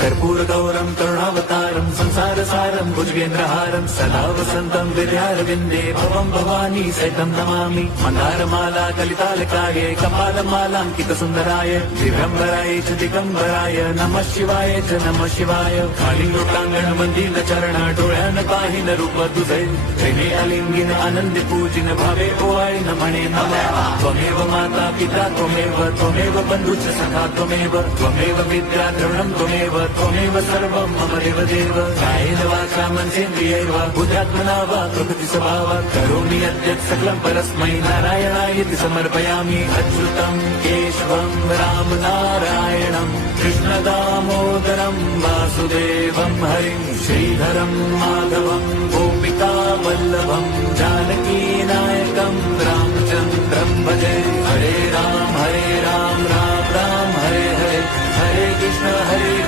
कर्पूरगौरं करुणावतारं संसारसारं भुजगेन्द्रहारं सदा वसन्तं विद्यारविन्दे भवं भवानी सहितं नमामि। मन्दारमाला कलितालकाय कपालमालाङ्कितसुन्दराय दिव्यम्बराय च दिगम्बराय नमः शिवाय च नमः शिवाय। कालिङ्गोटाङ्गण मन्दिर चरण डोळ्यान पाहिन रूप तुझे प्रेमे अलिंगिन आनंदी पूजिन भावे ओवाळी न म्हणे नमः। त्वमेव माता पिता त्वमेव बन्धुश्च सखा त्वमेव विद्या द्रविणं त्वमेव सर्वं मम देवदेव। कायेन वाचा मनसेन्द्रियैर्व बुद्ध्यात्मना वा प्रकृति स्वभावात् करोमि यद्यत् सकलं परस्मै नारायणायति समर्पयामि। अच्युतं केशवं राम नारायणं कृष्णदामोदरं वासुदेवं हरिं श्रीधरं माधवं गोपिका वल्लभं जानकीनायकं रामचन्द्रं भजे। हरे राम राम राम हरे हरे हरे कृष्ण हरे